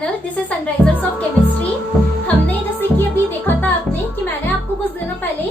Channel, this is Sunrisers of chemistry. हमने जैसे कि अभी देखा था आपने कि मैंने आपको कुछ दिनों पहले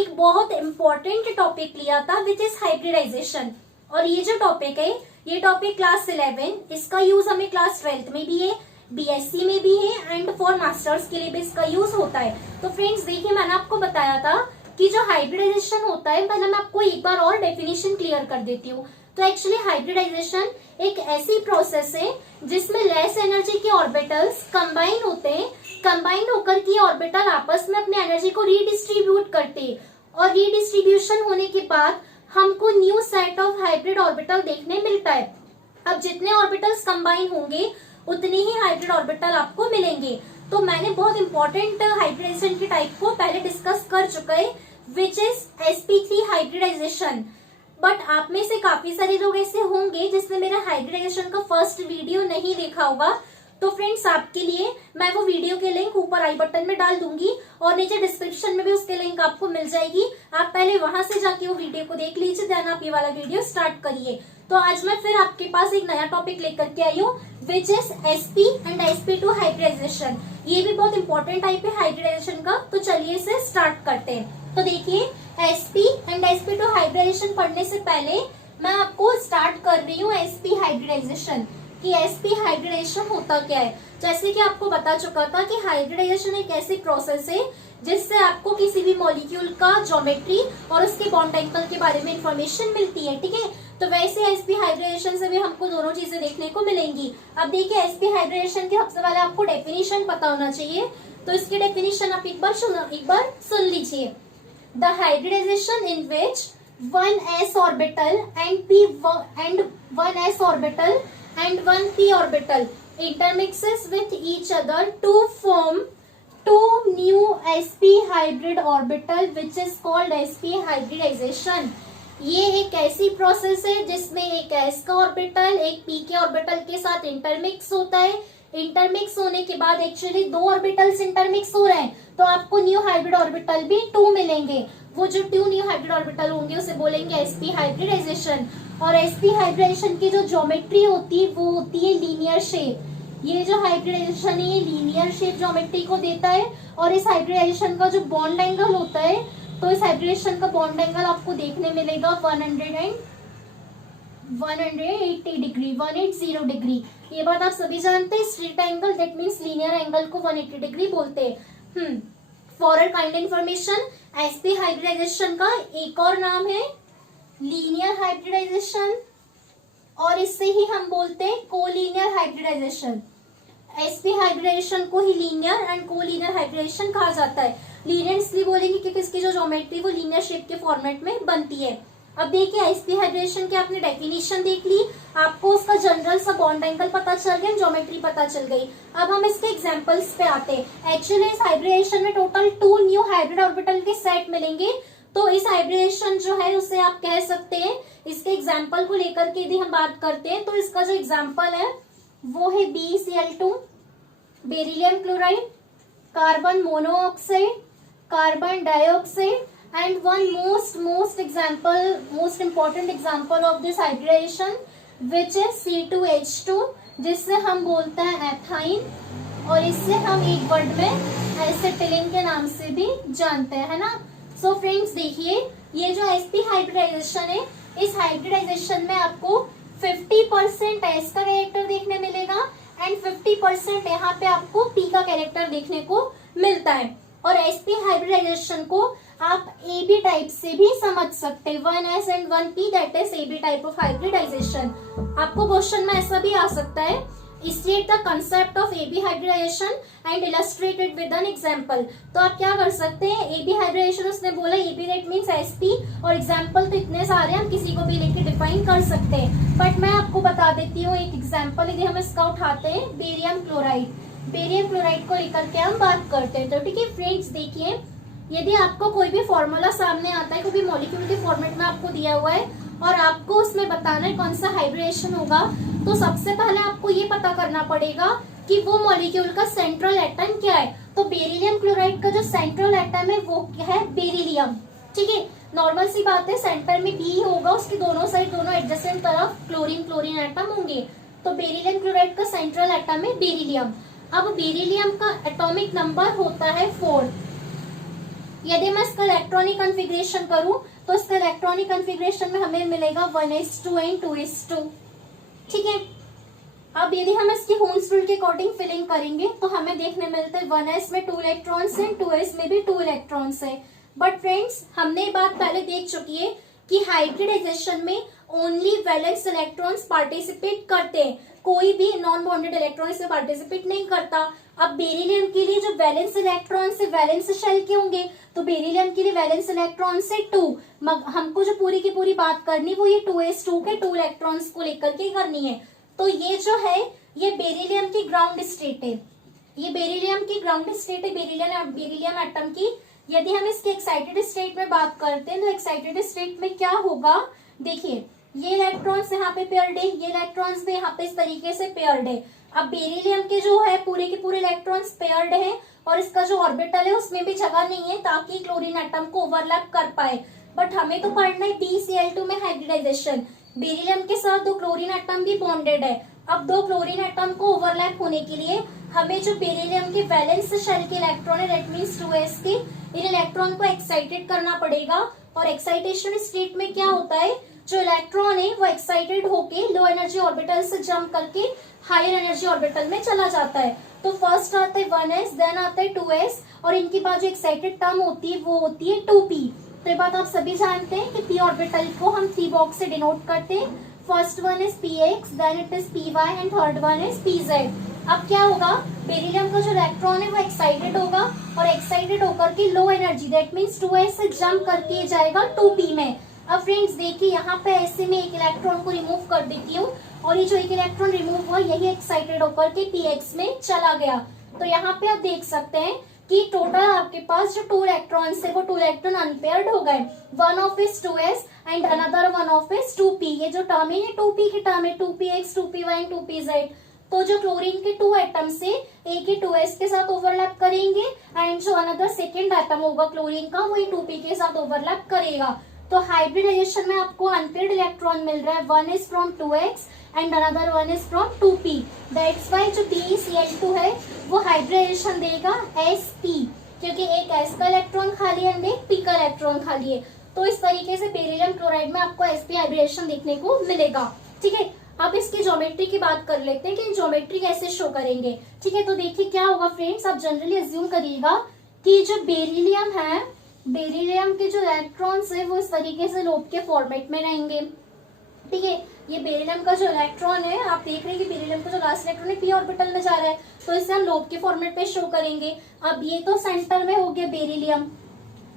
एक बहुत इंपॉर्टेंट टॉपिक लिया था विच इज हाइब्रिडाइजेशन। और ये जो टॉपिक है, ये टॉपिक क्लास 11, इसका यूज हमें क्लास 12 में भी है, बीएससी में भी है एंड फॉर मास्टर्स के लिए भी इसका यूज होता है। तो फ्रेंड्स देखिए, मैंने आपको बताया था कि जो हाइब्रिडाइजेशन होता है, पहले मैं आपको एक बार और डेफिनेशन क्लियर कर देती हूँ। तो एक्चुअली हाइब्रिडाइजेशन एक ऐसी प्रोसेस है जिसमें लेस एनर्जी के ऑर्बिटल्स कंबाइन होते हैं। कंबाइन होकर के ऑर्बिटल आपस में अपने एनर्जी को रीडिस्ट्रीब्यूट करते हैं और रीडिस्ट्रीब्यूशन होने के बाद हमको new set of hybrid orbital देखने मिलता है। अब जितने ऑर्बिटल्स कंबाइन होंगे उतने ही हाइब्रिड ऑर्बिटल आपको मिलेंगे। तो मैंने बहुत इंपॉर्टेंट हाइब्रिडाइजेशन के टाइप को पहले डिस्कस कर चुका है which is sp3 hybridisation. But आप में से काफी सारे लोग ऐसे होंगे जिसने मेरा हाइब्रिडाइजेशन का फर्स्ट वीडियो नहीं देखा होगा। तो फ्रेंड्स आपके लिए मैं वो वीडियो के लिंक ऊपर आई बटन में डाल दूंगी और नीचे डिस्क्रिप्शन में भी उसके लिंक आपको मिल जाएगी। आप पहले वहां से जाके वो वीडियो को देख लीजिए, देन आप ये वाला वीडियो स्टार्ट करिए। तो आज मैं फिर आपके पास एक नया टॉपिक लेकर के आई हूँ which is sp and sp2 hybridization. ये भी बहुत इंपॉर्टेंट टाइप है हाइब्रिडाइजेशन का। तो चलिए इसे स्टार्ट करते हैं। तो देखिए, sp एंड sp2 हाइब्रिडाइजेशन पढ़ने से पहले मैं आपको स्टार्ट कर रही हूँ sp हाइब्रिडाइजेशन कि sp हाइब्रिडाइजेशन होता क्या है। जैसे कि आपको बता चुका था कि हाइब्रिडाइजेशन एक ऐसी प्रोसेस है जिससे आपको किसी भी मॉलिक्यूल का ज्योमेट्री और उसके बॉन्ड एंगल के बारे में इंफॉर्मेशन मिलती है, ठीक है। तो वैसे sp हाइब्रिडेशन से भी हमको दोनों चीजें देखने को मिलेंगी। अब देखिए, sp हाइब्रिडेशन की सबसे पहले आपको डेफिनेशन पता होना चाहिए। तो इसकी डेफिनेशन आप एक बार सुन लीजिए। The hybridization in which one s orbital and one s orbital and one p orbital intermixes with each other to form two new sp hybrid orbital which is called sp hybridization। ये एक ऐसी process है जिसमें एक s का orbital एक p के orbital के साथ इंटरमिक्स होता है। इंटरमिक्स होने के बाद एक्चुअली दो ऑर्बिटल्स इंटरमिक्स हो रहे हैं, तो आपको न्यू हाइब्रिड ऑर्बिटल भी 2 मिलेंगे। वो जो 2 न्यू हाइब्रिड ऑर्बिटल होंगे उसे बोलेंगे sp हाइब्रिडाइजेशन। और sp हाइब्रिडाइजेशन की जो ज्योमेट्री होती है वो होती है लीनियर शेप। ये जो हाइब्रिडाइजेशन है ये लीनियर शेप ज्योमेट्री को देता है। और इस हाइब्रिडाइजेशन का जो बॉन्ड एंगल होता है, तो इस हाइब्रिडेशन का बॉन्ड एंगल आपको देखने मिलेगा 180 डिग्री। ये बात आप सभी जानते हैं। Straight angle that means linear angle को 180 डिग्री बोलते हैं। For a kind information, sp hybridization का एक और नाम है लीनियर हाइब्रिडाइजेशन और इससे ही हम बोलते हैं कोलिनियर हाइब्रिडाइजेशन। sp हाइब्रिडाइजेशन को ही लीनियर एंड कोलिनियर हाइब्रिडाइजेशन कहा जाता है। लीनियर इसलिए बोलेंगे क्योंकि इसकी जो ज्योमेट्री वो लीनियर शेप के फॉर्मेट में बनती है। अब देखिए, sp हाइब्रिडेशन की आपने डेफिनेशन देख ली, आपको उसका जनरल सा बॉन्ड एंगल पता चल गया, ज्योमेट्री पता चल गई। अब हम इसके एग्जांपल्स पे आते हैं। एक्चुअली इस हाइब्रिडेशन में टोटल 2 न्यू हाइब्रिड ऑर्बिटल के सेट मिलेंगे। तो इस हाइब्रिडेशन जो है उसे आप कह सकते हैं, इसके एग्जाम्पल को लेकर के यदि हम बात करते हैं तो इसका जो एग्जाम्पल है वो है BeCl2, beryllium chloride, carbon monoxide, carbon dioxide and one most important example of this hybridization which is C2H2, जिससे हम बोलते हैं एथाइन और इससे हम एक वर्ड में एसिटिलीन के नाम से भी जानते हैं, है ना। सो फ्रेंड्स देखिए, ये जो sp हाइब्रिडाइजेशन है, इस हाइब्रिडाइजेशन में आपको 50% s का कैरेक्टर देखने मिलेगा एंड 50% यहाँ पे आपको p का कैरेक्टर देखने को मिलता है। और sp हाइब्रिडाइजेशन को आप AB टाइप से भी समझ सकते हैं, 1s and 1p that is AB type of hybridization. आपको क्वेश्चन में ऐसा भी आ सकता है, state the concept of AB hybridization and illustrated with an example. तो आप क्या कर सकते हैं, AB हाइब्रिडाइजेशन उसने बोला AB दैट मींस sp और एग्जांपल तो इतने सारे हम किसी को भी लेके डिफाइन कर सकते हैं। बट मैं आपको बता देती हूँ एक एग्जाम्पल, यदि हम इसका उठाते हैं बेरियम क्लोराइड को लेकर के हम बात करते हैं। तो ठीक है फ्रेंड्स, देखिए, यदि आपको कोई भी फॉर्मूला सामने आता है, कोई भी मॉलिक्यूल के फॉर्मेट में आपको दिया हुआ है और आपको उसमें बताना है कौन सा हाइब्रिडेशन होगा, तो सबसे पहले आपको ये पता करना पड़ेगा कि वो मॉलिक्यूल का सेंट्रल एटम क्या है। तो बेरिलियम क्लोराइड का जो सेंट्रल एटम है वो क्या है, बेरिलियम, ठीक है। नॉर्मल सी बात है, सेंटर में बी होगा, उसकी दोनों साइड दोनों एडजेसेंट तरफ क्लोरीन एटम होंगे। तो बेरिलियम क्लोराइड का सेंट्रल एटम है बेरिलियम। अब बेरिलियम का एटॉमिक नंबर होता है 4। यदि मैं इसका इलेक्ट्रॉनिक कॉन्फ़िगरेशन करूं तो इसका इलेक्ट्रॉनिक कॉन्फ़िगरेशन में हमें मिलेगा 1s2 एंड 2s2। ठीक है, अब यदि हम इसकी होल्स रूल के अकॉर्डिंग फिलिंग करेंगे तो हमें देखने मिलते हैं 1s में 2 इलेक्ट्रॉन्स हैं, 2s में भी 2 इलेक्ट्रॉन्स है। बट फ्रेंड्स, हमने बात पहले देख चुकी है कि हाइब्रिडाइजेशन में ओनली वैलेंस इलेक्ट्रॉन्स पार्टिसिपेट करते हैं, कोई भी नॉन बॉन्डेड इलेक्ट्रॉन इसमें पार्टिसिपेट नहीं करता। अब बेरिलियम के लिए जो वैलेंस इलेक्ट्रॉन्स है वैलेंस शेल के होंगे, तो बेरिलियम के लिए वैलेंस इलेक्ट्रॉन्स है 2। हमको जो पूरी की पूरी बात करनी वो ये 2s2 के 2 इलेक्ट्रॉन्स को लेकर के करनी है। तो ये जो है ये बेरिलियम की ग्राउंड स्टेट है, ये बेरिलियम की ग्राउंड स्टेट है बेरिलियम एटम की। यदि हम इसके एक्साइटेड स्टेट में बात करते हैं तो एक्साइटेड स्टेट में क्या होगा, देखिए ये इलेक्ट्रॉन्स यहाँ पे पेयर्ड है, ये इलेक्ट्रॉन्स भी यहाँ पे इस तरीके से पेयर्ड है। अब बेरिलियम के जो है पूरे के पूरे इलेक्ट्रॉन्स पेयर्ड है और इसका जो ऑर्बिटल है उसमें भी जगह नहीं है ताकि क्लोरीन एटम को ओवरलैप कर पाए। बट हमें तो पढ़ना है BCl2 में हाइब्रिडाइजेशन, बेरिलियम के साथ 2 क्लोरीन एटम भी बॉन्डेड है। अब 2 क्लोरीन एटम को ओवरलैप होने के लिए हमें जो बेरिलियम के वैलेंस शेल के इलेक्ट्रॉन है दैट मींस 2s के, इन इलेक्ट्रॉन को एक्साइटेड करना पड़ेगा। और एक्साइटेशन स्टेट में क्या होता है, जो इलेक्ट्रॉन है वो एक्साइटेड होके लो एनर्जी ऑर्बिटल से जंप करके हायर एनर्जी ऑर्बिटल में चला जाता है। तो फर्स्ट आता है 1s, देन आता है 2s और इनके बाद जो एक्साइटेड टर्म होती है वो होती है 2p। तो ये बात आप सभी जानते हैं कि p ऑर्बिटल को हम 3 बॉक्स से डिनोट करते हैं। First one is px, then it is py and third one is pz। अब क्या होगा, बेरिलियम का जो इलेक्ट्रॉन है वो एक्साइटेड होगा और एक्साइटेड होकर के low energy that means 2s से जंप करके जाएगा 2p में। अब फ्रेंड्स देखिए यहाँ पे ऐसे में एक इलेक्ट्रॉन को रिमूव कर देती हूँ और ये जो एक इलेक्ट्रॉन रिमूव हुआ यही एक्साइटेड होकर के px में चला गया। तो यहाँ पे आप देख सकते हैं कि टोटल आपके पास जो 2 इलेक्ट्रॉन्स है वो 2 इलेक्ट्रॉन अनपेयर्ड हो गए। One of is 2s and another one of is 2p। ये जो टर्म है ये 2p की टर्म है, 2px, 2py एंड 2pz। तो जो क्लोरीन के 2 एटम से एक ही 2s के साथ ओवरलैप करेंगे एंड जो अनदर सेकेंड एटम होगा क्लोरीन का वो 2p के साथ ओवरलैप करेगा। तो हाइब्रिडाइजेशन में आपको अनपेयर्ड इलेक्ट्रॉन मिल रहा है, one is from 2x and another one is from 2p। That's why जो BeCl2 है वो हाइब्रिडाइजेशन देगा sp, क्योंकि एक s का इलेक्ट्रॉन खाली है एंड एक p का इलेक्ट्रॉन खाली है। तो इस तरीके से बेरिलियम क्लोराइड में आपको sp हाइब्रिडेशन देखने को मिलेगा। ठीक है, अब इसकी ज्योमेट्री की बात कर लेते हैं कि ज्योमेट्री कैसे शो करेंगे। ठीक है, तो देखिए क्या होगा फ्रेंड्स, आप जनरली अज्यूम करिएगा कि जो बेरिलियम है, बेरिलियम के जो इलेक्ट्रॉन्स है वो इस तरीके से लोब के फॉर्मेट में रहेंगे। ठीक है, ये बेरिलियम का जो इलेक्ट्रॉन है आप देख रहे हैं कि बेरिलियम का जो लास्ट इलेक्ट्रॉन है p ऑर्बिटल में जा रहा है, तो इसे हम लोब के फॉर्मेट पे शो करेंगे। अब ये तो सेंटर में हो गया बेरिलियम।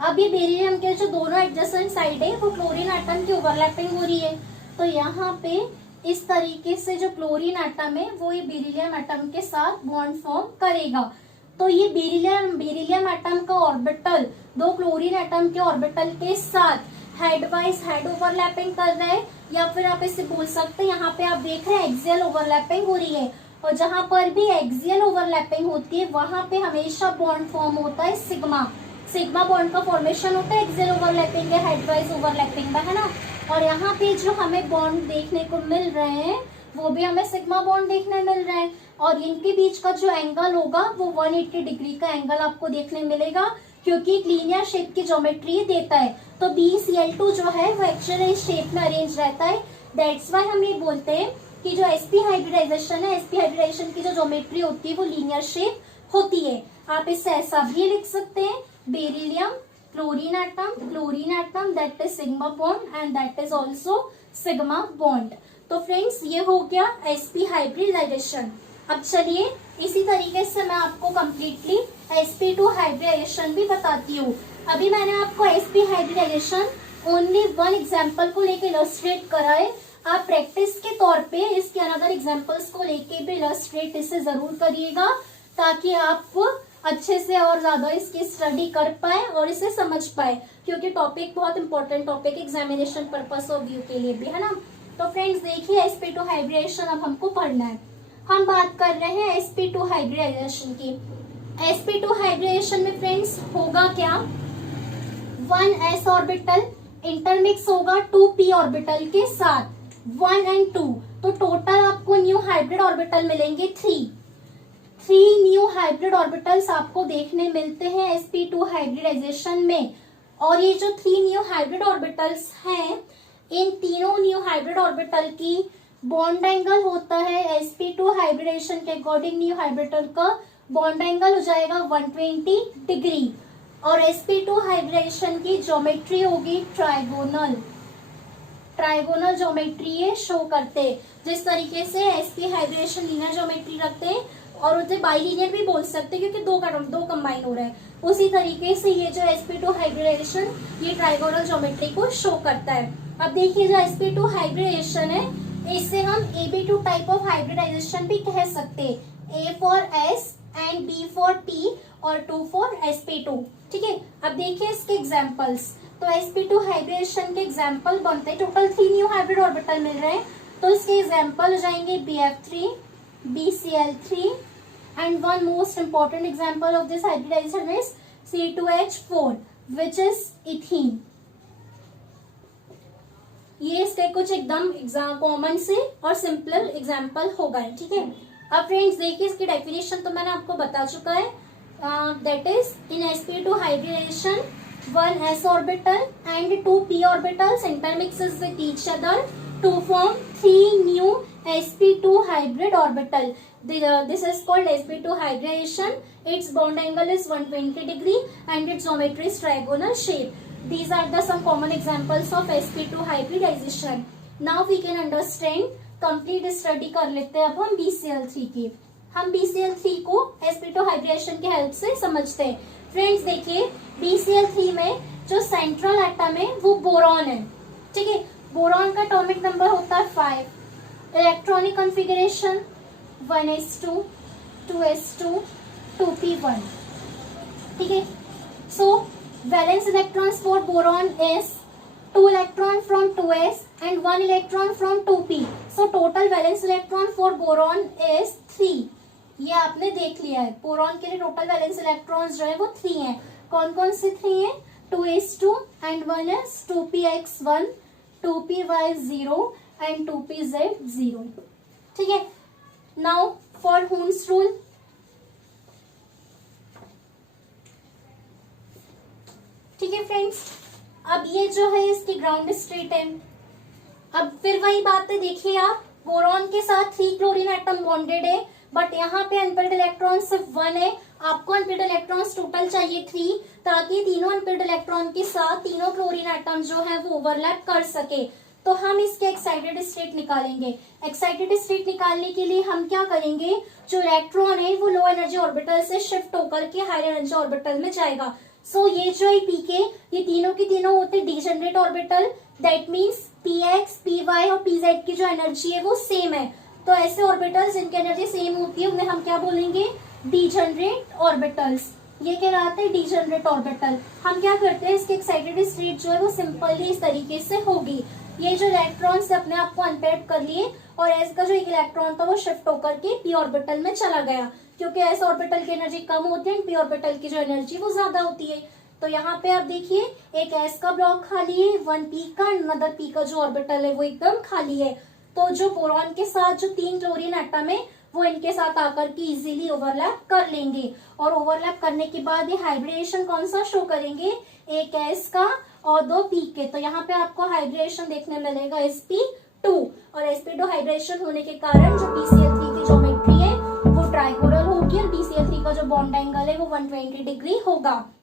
अब ये बेरिलियम के जो दोनों एडजेसेंट साइड है वो क्लोरीन एटम की ओवरलैपिंग हो रही है। तो यहाँ पे इस तरीके से जो क्लोरीन एटम है वो ये बेरिलियम एटम के साथ बॉन्ड फॉर्म करेगा। तो ये बेरिलियम एटम का ऑर्बिटल 2 क्लोरीन एटम के ऑर्बिटल के साथ हेड वाइज हेड ओवरलैपिंग कर रहा है, या फिर आप इसे बोल सकते हैं यहाँ पे आप देख रहे हैं एक्सियल ओवरलैपिंग हो रही है। और जहां पर भी एक्सियल ओवरलैपिंग होती है वहां पे हमेशा बॉन्ड फॉर्म होता है सिग्मा बॉन्ड का फॉर्मेशन होता है एक्सियल ओवरलैपिंग या हेड वाइज ओवरलैपिंग का, है ना। और यहाँ पे जो हमें बॉन्ड देखने को मिल रहे हैं वो भी हमें सिग्मा बॉन्ड देखने मिल रहे हैं और इनके बीच का जो एंगल होगा वो 180 डिग्री का एंगल आपको देखने मिलेगा, क्योंकि एक लीनियर शेप की ज्योमेट्री देता है। तो BeCl2 जो है वो एक्चुअली इस शेप में अरेंज रहता है। दैट्स वाई हम ये बोलते हैं कि जो sp हाइब्रिडाइजेशन है, sp हाइब्रिडाइजेशन की जो ज्योमेट्री होती है वो लीनियर शेप होती है। आप इससे ऐसा भी लिख सकते हैं, beryllium chlorine atom that is sigma bond and that is also sigma bond. तो फ्रेंड्स ये हो गया sp हाइब्रिडाइजेशन। अब चलिए इसी तरीके से मैं आपको कम्प्लीटली sp2 हाइब्रिडाइजेशन भी बताती हूँ। अभी मैंने आपको sp हाइब्रिडाइजेशन ओनली 1 एग्जाम्पल को लेके इलस्ट्रेट करा है। आप प्रैक्टिस के तौर पे इसके अनदर एग्जाम्पल्स को लेके भी इलस्ट्रेट इसे जरूर करिएगा, ताकि आप अच्छे से और ज्यादा इसकी स्टडी कर पाए और इसे समझ पाए, क्योंकि टॉपिक बहुत important topic examination purpose of view के लिए भी, है ना। तो फ्रेंड्स देखिए sp2 हाइब्रिडेशन अब हमको पढ़ना है। हम बात कर रहे हैं sp2 हाइब्रिडाइजेशन की। sp2 हाइब्रिडेशन में फ्रेंड्स होगा क्या, 1s ऑर्बिटल इंटरमिक्स होगा 2p ऑर्बिटल के साथ 1 and 2। तो टोटल आपको न्यू हाइब्रिड ऑर्बिटल मिलेंगे 3 3 न्यू हाइब्रिड ऑर्बिटल्स आपको देखने मिलते हैं sp2 हाइब्रिडाइजेशन में। और ये जो 3 न्यू हाइब्रिड ऑर्बिटल्स हैं, इन तीनों न्यू हाइब्रिड ऑर्बिटल की बॉन्ड एंगल होता है sp2 हाइब्रिडेशन के अकॉर्डिंग न्यू हाइब्रिडल का बॉन्ड एंगल हो जाएगा 120 डिग्री। और sp2 हाइब्रिडेशन की ज्योमेट्री होगी ट्राइगोनल। ट्राइगोनल ज्योमेट्री ये शो करते, जिस तरीके से sp हाइब्रिडेशन लीनियर ज्योमेट्री रखते हैं और उसे बाइलिनियर भी बोल सकते हैं क्योंकि दो कंबाइन हो रहा है, उसी तरीके से ये जो sp2 हाइब्रिडेशन ये ट्राइगोनल ज्योमेट्री को शो करता है। अब देखिए जो sp2 हाइब्रिडेशन है, इससे हम ab2 टाइप ऑफ हाइब्रिडाइजेशन भी कह सकते हैं, a for s and b for t और 2 फॉर sp2। ठीक है, अब देखिए इसके एग्जांपल्स। तो sp2 हाइब्रिडेशन के एग्जांपल बनते हैं, टोटल 3 न्यू हाइब्रिड ऑर्बिटल मिल रहे हैं, तो इसके एग्जांपल हो जाएंगे bf3, bcl3 and one most important example of this hybridization is C2H4 which is ethene। ये इसके कुछ एकदम कॉमन से और सिंपल एग्जाम्पल हो गए। ठीक है, अब फ्रेंड्स देखिए इसकी डेफिनेशन तो मैंने आपको बता चुका है, that is in sp2 hybridization 1 s orbital and 2 p orbitals intermixes with each other to form 3 new sp2 hybrid orbital. This is called sp2 hybridization. Its bond angle is 120 degree and its geometry is trigonal shape. These are the some common examples of sp2 hybridization. Now we can understand, complete study कर लेते हैं अब हम bcl3 की। हम bcl3 को sp2 hybridization की help से समझते हैं। फ्रेंड्स देखिए bcl3 में जो सेंट्रल एटम है वो बोरॉन है। ठीक है, बोरॉन का एटॉमिक नंबर होता है 5। Electronic configuration 1s2 2s2 2p1। ठीक है, so valence electrons for boron is 2 electron from 2s and 1 electron from 2p. So total valence electron for boron is 3। ये आपने देख लिया है, बोरॉन के लिए टोटल वैलेंस इलेक्ट्रॉन्स जो है वो 3 हैं। कौन कौन से 3 हैं? 2s2 and 1 is 2px1, 2py0 and 2pz0। ठीक है, नाउ फॉर हुन्स रूल। ठीक है फ्रेंड्स, अब ये जो है इसकी ग्राउंड स्टेट है। अब फिर वही बात है, देखिए आप बोरॉन के साथ 3 क्लोरीन एटम बॉन्डेड है, बट यहाँ पे अनपेयर्ड इलेक्ट्रॉन सिर्फ 1 है। आपको अनपेयर्ड इलेक्ट्रॉन्स टोटल चाहिए 3, ताकि तीनों अनपेयर्ड इलेक्ट्रॉन के साथ तीनों क्लोरीन एटम जो है वो ओवरलैप कर सके। तो हम इसके एक्साइटेड स्टेट निकालेंगे। एक्साइटेड स्टेट निकालने के लिए हम क्या करेंगे, जो इलेक्ट्रॉन है वो लो एनर्जी ऑर्बिटल से शिफ्ट होकर के हायर एनर्जी ऑर्बिटल में जाएगा। सो ये जो है पीके, ये तीनों की तीनों होते degenerate orbital. That means px, py और pz की जो एनर्जी है वो सेम है। तो ऐसे ऑर्बिटल्स जिनकी एनर्जी सेम होती है उन्हें हम क्या बोलेंगे, डिजेनरेट ऑर्बिटल्स। ये कहलाते हैं डिजेनरेट ऑर्बिटल। हम क्या करते हैं, इसके एक्साइटेड स्टेट जो है वो सिंपली इस तरीके से होगी। ये जो इलेक्ट्रॉन से अपने आप को अनपेयर्ड कर लिए और एस का जो एक इलेक्ट्रॉन था वो शिफ्ट होकर के पी ऑर्बिटल में चला गया, क्योंकि एस ऑर्बिटल की एनर्जी कम होती है एंड पी ऑर्बिटल की जो एनर्जी वो ज्यादा होती है। तो यहाँ पे आप देखिए एक एस का ब्लॉक खाली है, 1 पी का, अनदर पी का जो ऑर्बिटल है वो एकदम खाली है। तो जो बोरॉन के साथ जो 3 क्लोरीन एटम है वो इनके साथ आकर के इजीली ओवरलैप कर लेंगे, और ओवरलैप करने के बाद ये हाइब्रिडेशन कौन सा शो करेंगे, एक एस का और 2 पी के। तो यहाँ पे आपको हाइब्रिडेशन देखने मिलेगा sp2, और sp2 हाइब्रिडेशन होने के कारण जो bcl3 की ज्योमेट्री है वो ट्राइगोनल होगी और bcl3 का जो बॉन्ड एंगल है वो 120 डिग्री होगा।